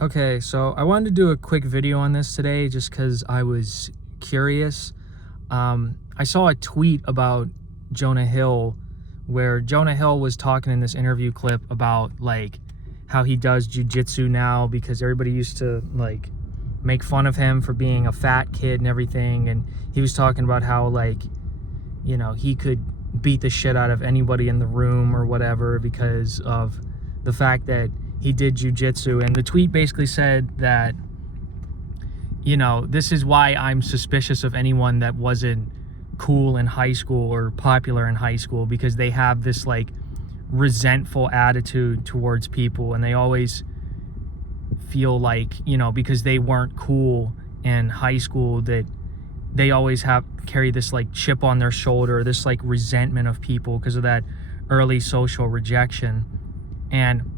Okay, so I wanted to do a quick video on this today just because I was curious. I saw a tweet about Jonah Hill where Jonah Hill was talking in this interview clip about like how he does jujitsu now because everybody used to like make fun of him for being a fat kid and everything. And he was talking about how like, he could beat the shit out of anybody in the room or whatever because of the fact that he did jujitsu. And the tweet basically said that, this is why I'm suspicious of anyone that wasn't cool in high school or popular in high school, because they have this like resentful attitude towards people, and they always feel like, because they weren't cool in high school, that they always carry this like chip on their shoulder, this like resentment of people because of that early social rejection. And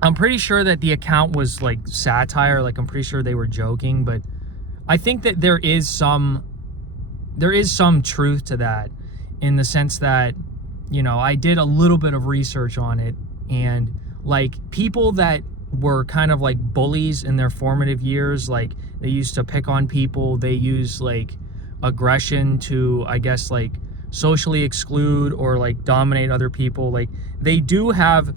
I'm pretty sure that the account was like satire, like I'm pretty sure they were joking, but I think that there is some truth to that, in the sense that, I did a little bit of research on it, and like people that were kind of like bullies in their formative years, like they used to pick on people, they use like aggression to, I guess, like socially exclude or like dominate other people, like they do have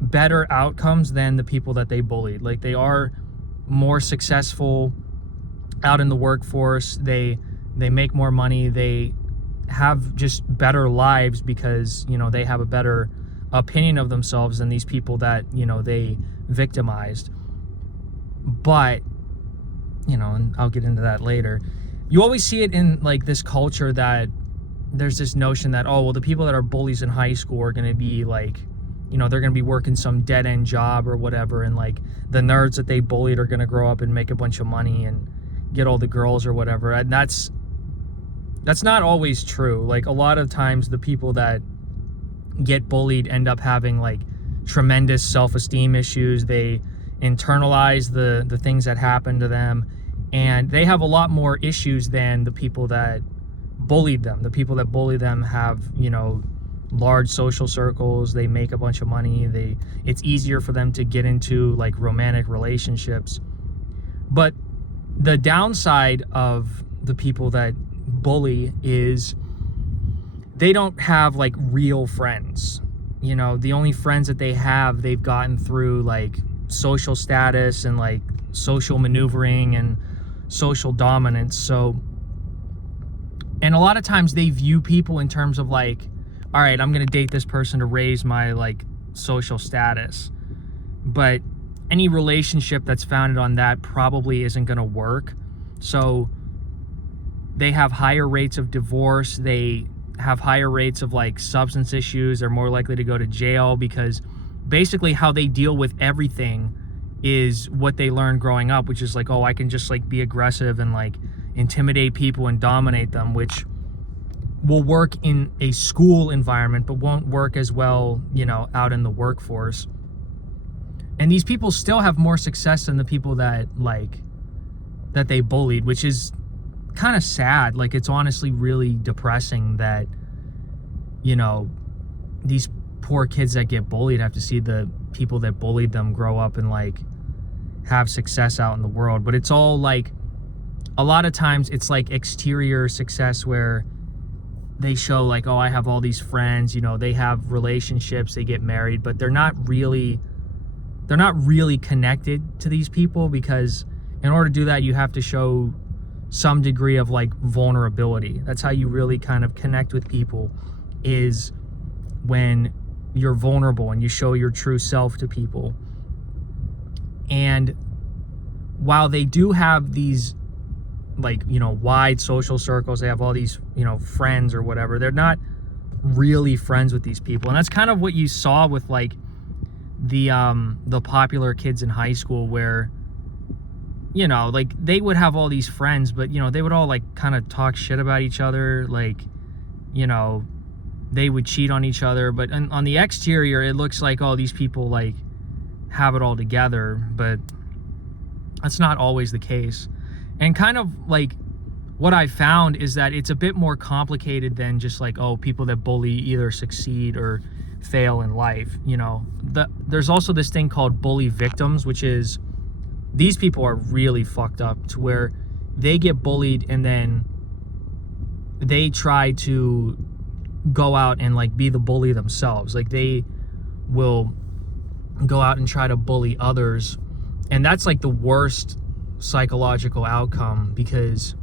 better outcomes than the people that they bullied. Like they are more successful out in the workforce, they make more money, they have just better lives because they have a better opinion of themselves than these people that they victimized. But and I'll get into that later, you always see it in like this culture that there's this notion that, oh well, the people that are bullies in high school are going to be like, they're going to be working some dead-end job or whatever, and like the nerds that they bullied are going to grow up and make a bunch of money and get all the girls or whatever. And that's not always true. Like a lot of times the people that get bullied end up having like tremendous self-esteem issues. They internalize the things that happen to them, and they have a lot more issues than the people that bullied them. The people that bully them have, large social circles, they make a bunch of money, it's easier for them to get into like romantic relationships. But the downside of the people that bully is they don't have like real friends. The only friends that they have, they've gotten through like social status and like social maneuvering and social dominance. So, and a lot of times they view people in terms of like, all right, I'm going to date this person to raise my like social status. But any relationship that's founded on that probably isn't going to work. So they have higher rates of divorce. They have higher rates of like substance issues. They're more likely to go to jail because basically how they deal with everything is what they learned growing up, which is like, oh, I can just like be aggressive and like intimidate people and dominate them, which will work in a school environment but won't work as well, out in the workforce. And these people still have more success than the people that they bullied, which is kind of sad. Like it's honestly really depressing that these poor kids that get bullied have to see the people that bullied them grow up and like have success out in the world. But it's all like, a lot of times it's like exterior success where they show like, oh, I have all these friends, they have relationships, they get married, but they're not really connected to these people, because in order to do that, you have to show some degree of like vulnerability. That's how you really kind of connect with people, is when you're vulnerable and you show your true self to people. And while they do have these like, wide social circles, they have all these, friends or whatever, they're not really friends with these people. And that's kind of what you saw with like the popular kids in high school, where like they would have all these friends, but they would all like kind of talk shit about each other, like they would cheat on each other, but on the exterior it looks like, oh, these people like have it all together, but that's not always the case. And kind of like what I found is that it's a bit more complicated than just like, oh, people that bully either succeed or fail in life. There's also this thing called bully victims, which is these people are really fucked up to where they get bullied and then they try to go out and like be the bully themselves. Like they will go out and try to bully others, and that's like the worst psychological outcome, because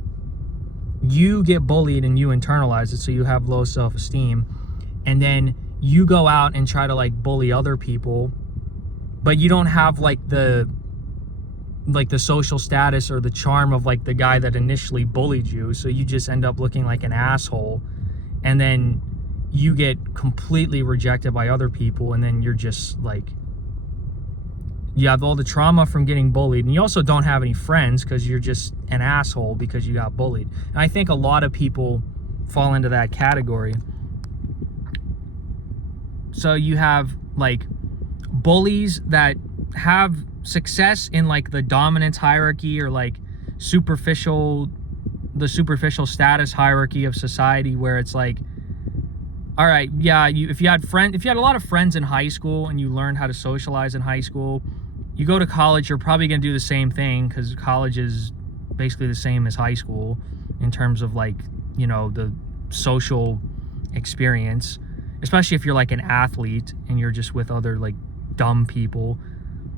you get bullied and you internalize it, so you have low self-esteem, and then you go out and try to like bully other people, but you don't have like the social status or the charm of like the guy that initially bullied you, so you just end up looking like an asshole, and then you get completely rejected by other people, and then you're just like, you have all the trauma from getting bullied, and you also don't have any friends because you're just an asshole because you got bullied. And I think a lot of people fall into that category. So you have like bullies that have success in like the dominance hierarchy, or like the superficial status hierarchy of society, where it's like, all right, yeah, if you had a lot of friends in high school and you learned how to socialize in high school, you go to college, you're probably going to do the same thing, because college is basically the same as high school in terms of like, you know, the social experience, especially if you're like an athlete and you're just with other like dumb people.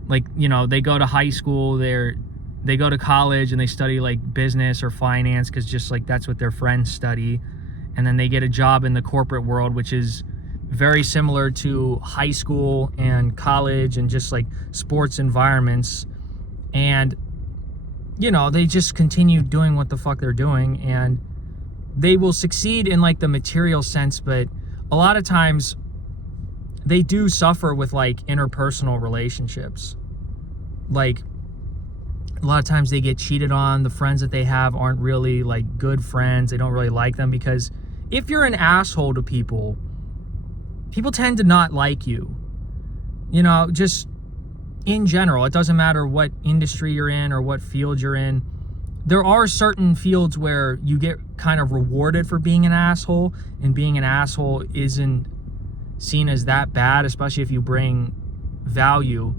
Like, you know, they go to high school, they go to college and they study like business or finance because just like that's what their friends study, and then they get a job in the corporate world, which is very similar to high school and college and just like sports environments. And, you know, they just continue doing what the fuck they're doing, and they will succeed in like the material sense, but a lot of times they do suffer with like interpersonal relationships. Like a lot of times they get cheated on. The friends that they have aren't really like good friends. They don't really like them, because if you're an asshole to people, people tend to not like you. You know, just in general, it doesn't matter what industry you're in or what field you're in. There are certain fields where you get kind of rewarded for being an asshole, and being an asshole isn't seen as that bad, especially if you bring value.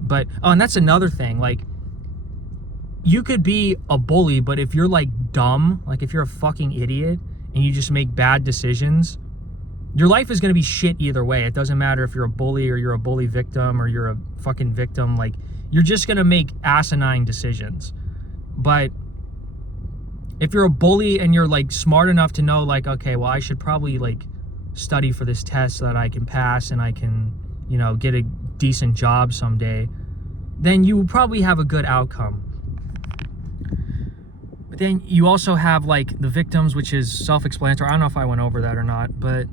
But, oh, and that's another thing. Like, you could be a bully, but if you're like dumb, like if you're a fucking idiot and you just make bad decisions, your life is going to be shit either way. It doesn't matter if you're a bully or you're a bully victim or you're a fucking victim. Like, you're just going to make asinine decisions. But if you're a bully and you're like smart enough to know like, okay, well, I should probably like study for this test so that I can pass and I can, you know, get a decent job someday, then you probably have a good outcome. But then you also have like the victims, which is self-explanatory. I don't know if I went over that or not, but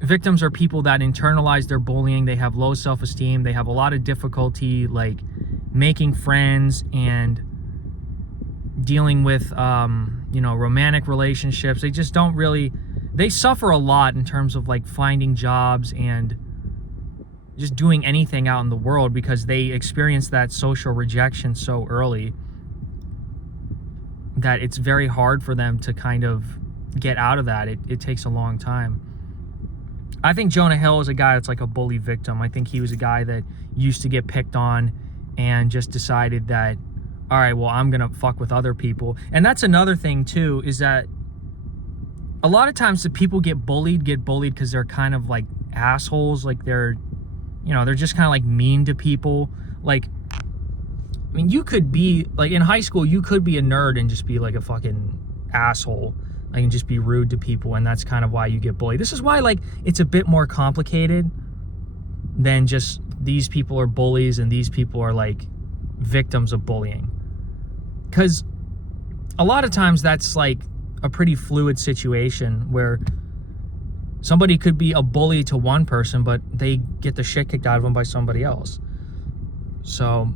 victims are people that internalize their bullying. They have low self-esteem. They have a lot of difficulty like making friends and dealing with you know, romantic relationships. They just don't really, they suffer a lot in terms of like finding jobs and just doing anything out in the world, because they experience that social rejection so early that it's very hard for them to kind of get out of that. It takes a long time. I think Jonah Hill is a guy that's like a bully victim. I think he was a guy that used to get picked on and just decided that, all right, well, I'm gonna fuck with other people. And that's another thing too, is that a lot of times the people get bullied because they're kind of like assholes. Like they're, you know, they're just kind of like mean to people. Like, I mean, you could be like in high school, you could be a nerd and just be like a fucking asshole. Like, and just be rude to people, and that's kind of why you get bullied. This is why like it's a bit more complicated than just these people are bullies and these people are like victims of bullying. Because a lot of times that's like a pretty fluid situation where somebody could be a bully to one person, but they get the shit kicked out of them by somebody else. So,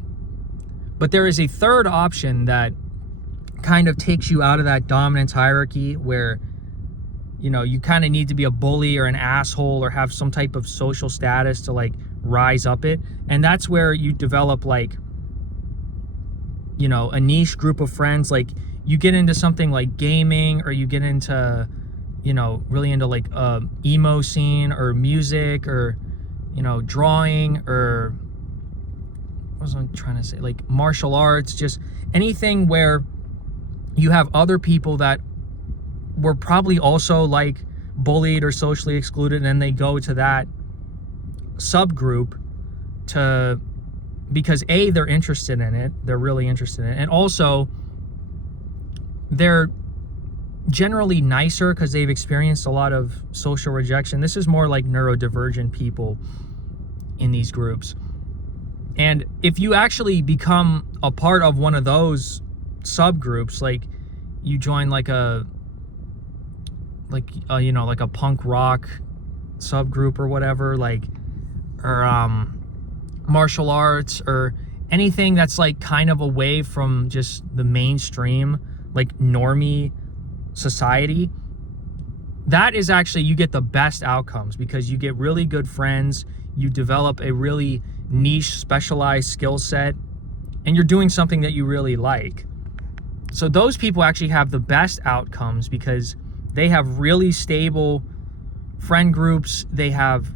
but there is a third option that kind of takes you out of that dominance hierarchy where, you know, you kind of need to be a bully or an asshole or have some type of social status to like rise up it. And that's where you develop like, you know, a niche group of friends. Like you get into something like gaming, or you get into, you know, really into like emo scene or music or, you know, drawing or was I trying to say? Like martial arts, just anything where you have other people that were probably also like bullied or socially excluded, and then they go to that subgroup because A, they're interested in it, they're really interested in it, and also they're generally nicer because they've experienced a lot of social rejection. This is more like neurodivergent people in these groups. And if you actually become a part of one of those subgroups, like you join like a punk rock subgroup or whatever, like, or martial arts or anything that's like kind of away from just the mainstream, like normie society, that is actually, you get the best outcomes because you get really good friends, you develop a really niche specialized skill set, and you're doing something that you really like. So those people actually have the best outcomes because they have really stable friend groups. They have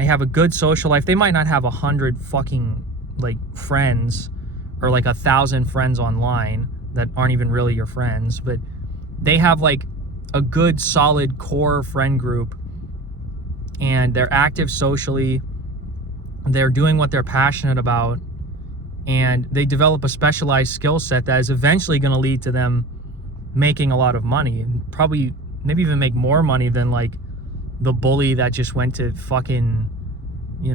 a good social life. They might not have 100 fucking like friends or like 1,000 friends online that aren't even really your friends, but they have like a good solid core friend group, and they're active socially, they're doing what they're passionate about, and they develop a specialized skill set that is eventually going to lead to them making a lot of money, and probably maybe even make more money than like the bully that just went to fucking,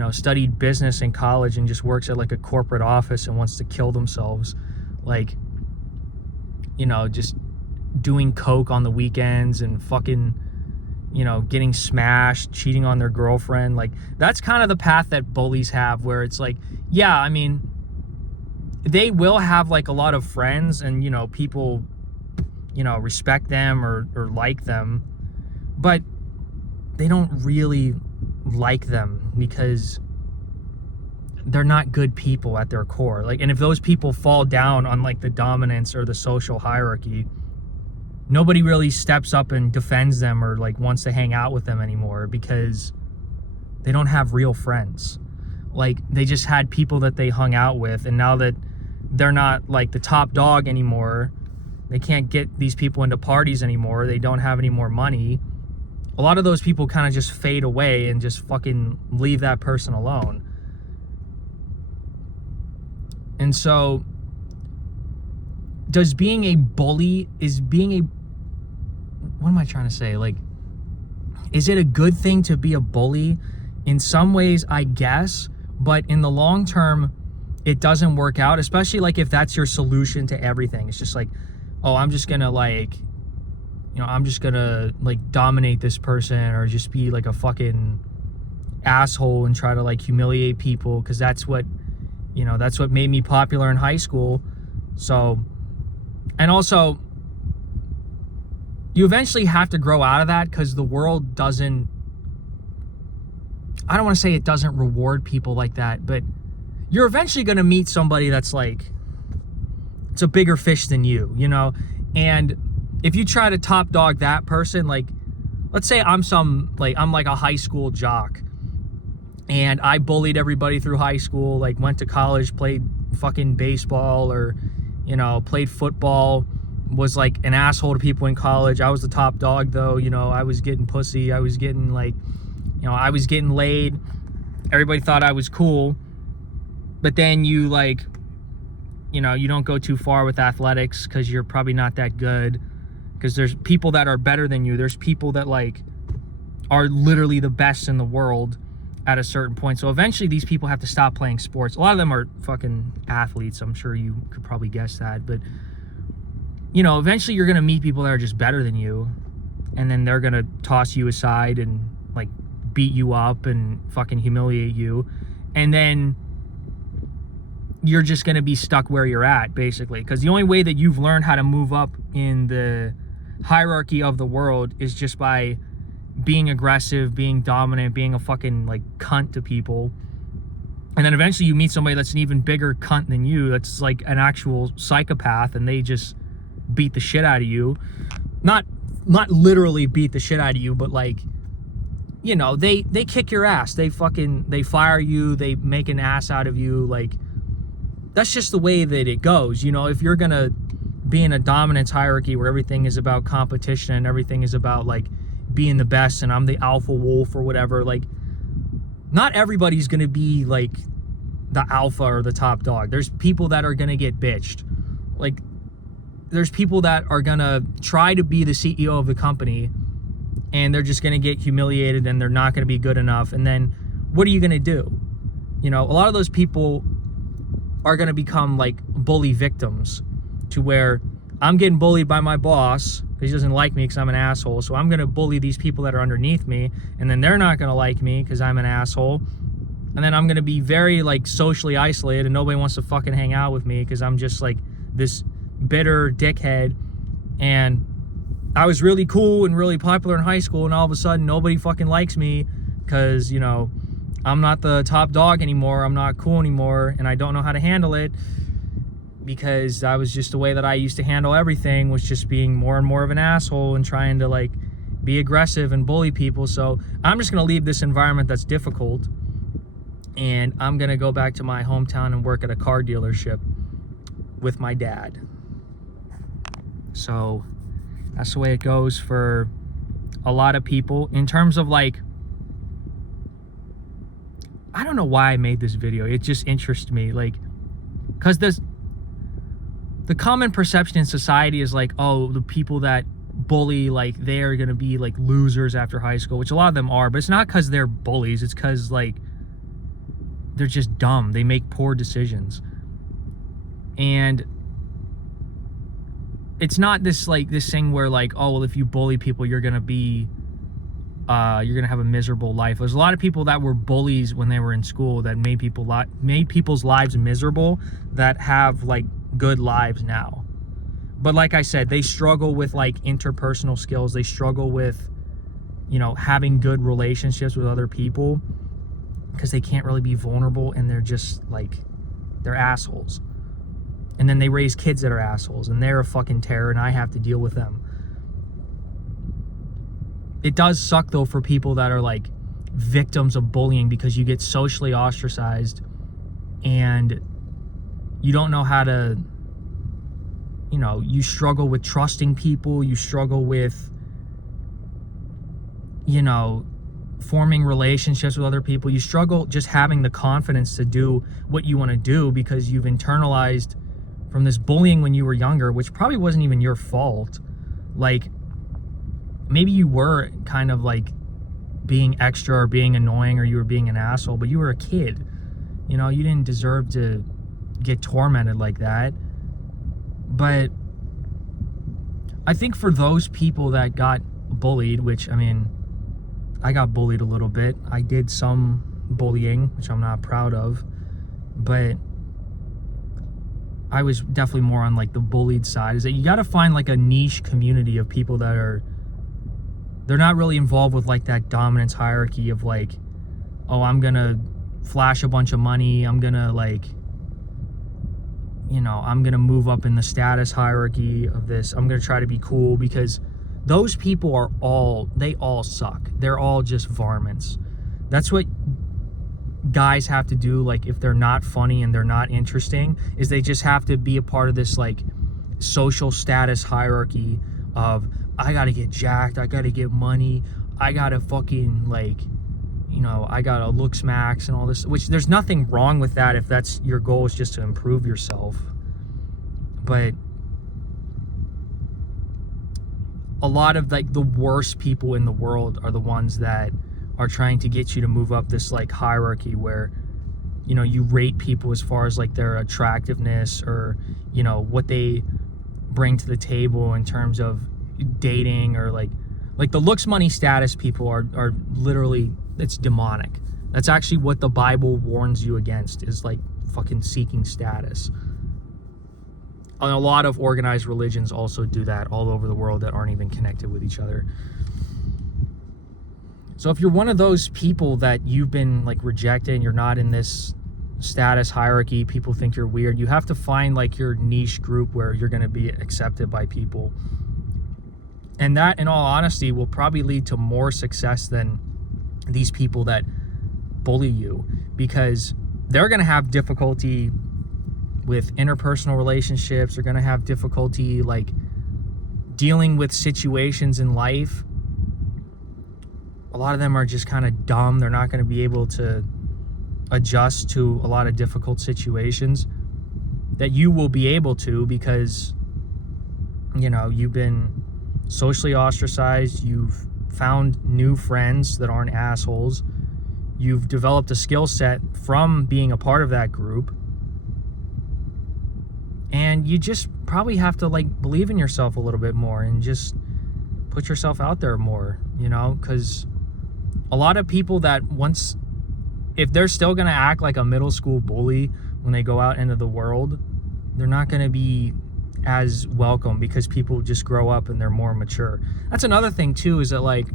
studied business in college and just works at like a corporate office and wants to kill themselves, like, just doing coke on the weekends and fucking, getting smashed, cheating on their girlfriend. Like, that's kind of the path that bullies have, where it's like, yeah, I mean, they will have like a lot of friends and, people, respect them or like them, but they don't really like them because they're not good people at their core. Like, and if those people fall down on like the dominance or the social hierarchy, nobody really steps up and defends them or like wants to hang out with them anymore because they don't have real friends. Like, they just had people that they hung out with, and now that they're not like the top dog anymore, they can't get these people into parties anymore, they don't have any more money, a lot of those people kind of just fade away and just fucking leave that person alone. And so, does being a bully, what am I trying to say? Like, is it a good thing to be a bully? In some ways, I guess, but in the long term, it doesn't work out, especially like if that's your solution to everything. It's just like, oh, I'm just gonna dominate this person, or just be like a fucking asshole and try to like humiliate people because that's what made me popular in high school. So, and also, you eventually have to grow out of that because the world doesn't, I don't want to say it doesn't reward people like that, but you're eventually going to meet somebody that's like, it's a bigger fish than you, and if you try to top dog that person, like, let's say I'm like a high school jock and I bullied everybody through high school, like went to college, played fucking baseball or, played football, was like an asshole to people in college. I was the top dog though, I was getting pussy, I was getting like, I was getting laid. Everybody thought I was cool. But then you like, you don't go too far with athletics because you're probably not that good. Because there's people that are better than you. There's people that like are literally the best in the world at a certain point. So eventually these people have to stop playing sports. A lot of them are fucking athletes. I'm sure you could probably guess that. But, eventually you're going to meet people that are just better than you. And then they're going to toss you aside and like beat you up and fucking humiliate you. And then you're just going to be stuck where you're at, basically. Because the only way that you've learned how to move up in the hierarchy of the world is just by being aggressive, being dominant, being a fucking like cunt to people. And then eventually you meet somebody that's an even bigger cunt than you, that's like an actual psychopath, and they just beat the shit out of you. Not literally beat the shit out of you, but like you know, they kick your ass. They fire you. They make an ass out of you. Like, that's just the way that it goes. You know, if you're going to be in a dominance hierarchy where everything is about competition and everything is about, like, being the best and I'm the alpha wolf or whatever, like, not everybody's going to be, like, the alpha or the top dog. There's people that are going to get bitched. Like, there's people that are going to try to be the CEO of the company and they're just going to get humiliated and they're not going to be good enough. And then what are you going to do? You know, a lot of those people are going to become like bully victims, to where I'm getting bullied by my boss because he doesn't like me because I'm an asshole. So I'm going to bully these people that are underneath me, and then they're not going to like me because I'm an asshole. And then I'm going to be very, like, socially isolated and nobody wants to fucking hang out with me because I'm just, like, this bitter dickhead. And I was really cool and really popular in high school, and all of a sudden nobody fucking likes me because, you know, I'm not the top dog anymore. I'm not cool anymore, and I don't know how to handle it because that was just the way that I used to handle everything, was just being more and more of an asshole and trying to, like, be aggressive and bully people. So I'm just going to leave this environment that's difficult, and I'm going to go back to my hometown and work at a car dealership with my dad. So that's the way it goes for a lot of people. In terms of, like, I don't know why I made this video. It just interests me. Like, because the common perception in society is like, oh, the people that bully, like, they're going to be, like, losers after high school, which a lot of them are. But it's not because they're bullies. It's because, like, they're just dumb. They make poor decisions. And it's not this, like, this thing where, like, oh, well, if you bully people, you're going to be, you're going to have a miserable life. There's a lot of people that were bullies when they were in school that made people's lives miserable, that have, like, good lives now. But like I said, they struggle with, like, interpersonal skills. They struggle with, you know, having good relationships with other people because they can't really be vulnerable, and they're just, like, they're assholes. And then they raise kids that are assholes, and they're a fucking terror, and I have to deal with them. It does suck, though, for people that are, like, victims of bullying, because you get socially ostracized and you don't know how to, you know, you struggle with trusting people. You struggle with, you know, forming relationships with other people. You struggle just having the confidence to do what you want to do because you've internalized from this bullying when you were younger, which probably wasn't even your fault. Like, maybe you were kind of, like, being extra or being annoying, or you were being an asshole, but you were a kid. You know, you didn't deserve to get tormented like that. But I think for those people that got bullied, which, I mean, I got bullied a little bit. I did some bullying, which I'm not proud of, but I was definitely more on, like, the bullied side. Is that you got to find, like, a niche community of people that are, they're not really involved with, like, that dominance hierarchy of, like, oh, I'm gonna flash a bunch of money, I'm gonna, like, you know, I'm gonna move up in the status hierarchy of this, I'm gonna try to be cool, because those people are they all suck. They're all just varmints. That's what guys have to do, like, if they're not funny and they're not interesting, is they just have to be a part of this, like, social status hierarchy of, I gotta get jacked, I gotta get money, I gotta fucking, like, you know, I gotta looks max and all this, which there's nothing wrong with that if that's your goal, is just to improve yourself. But a lot of, like, the worst people in the world are the ones that are trying to get you to move up this, like, hierarchy where, you know, you rate people as far as, like, their attractiveness, or, you know, what they bring to the table in terms of dating, or like the looks, money, status people are literally, it's demonic. That's actually what the Bible warns you against, is, like, fucking seeking status. And a lot of organized religions also do that all over the world that aren't even connected with each other. So if you're one of those people that you've been, like, rejected and you're not in this status hierarchy, people think you're weird, you have to find, like, your niche group where you're going to be accepted by people. And that, in all honesty, will probably lead to more success than these people that bully you, because they're going to have difficulty with interpersonal relationships. They're going to have difficulty like dealing with situations in life. A lot of them are just kind of dumb. They're not going to be able to adjust to a lot of difficult situations that you will be able to, because, you know, you've been socially ostracized. You've found new friends that aren't assholes. You've developed a skill set from being a part of that group. And you just probably have to like believe in yourself a little bit more and just put yourself out there more, you know, because a lot of people that once, if they're still going to act like a middle school bully when they go out into the world, they're not going to be as welcome, because people just grow up and they're more mature. That's another thing too, is that like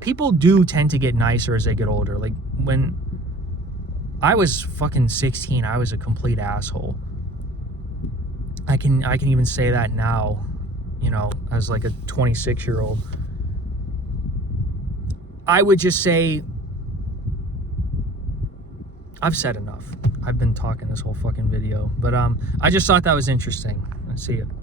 people do tend to get nicer as they get older. Like when I was fucking 16, I was a complete asshole. I can even say that now, you know, as like a 26-year-old. I would just say, I've said enough. I've been talking this whole fucking video, but I just thought that was interesting. See ya.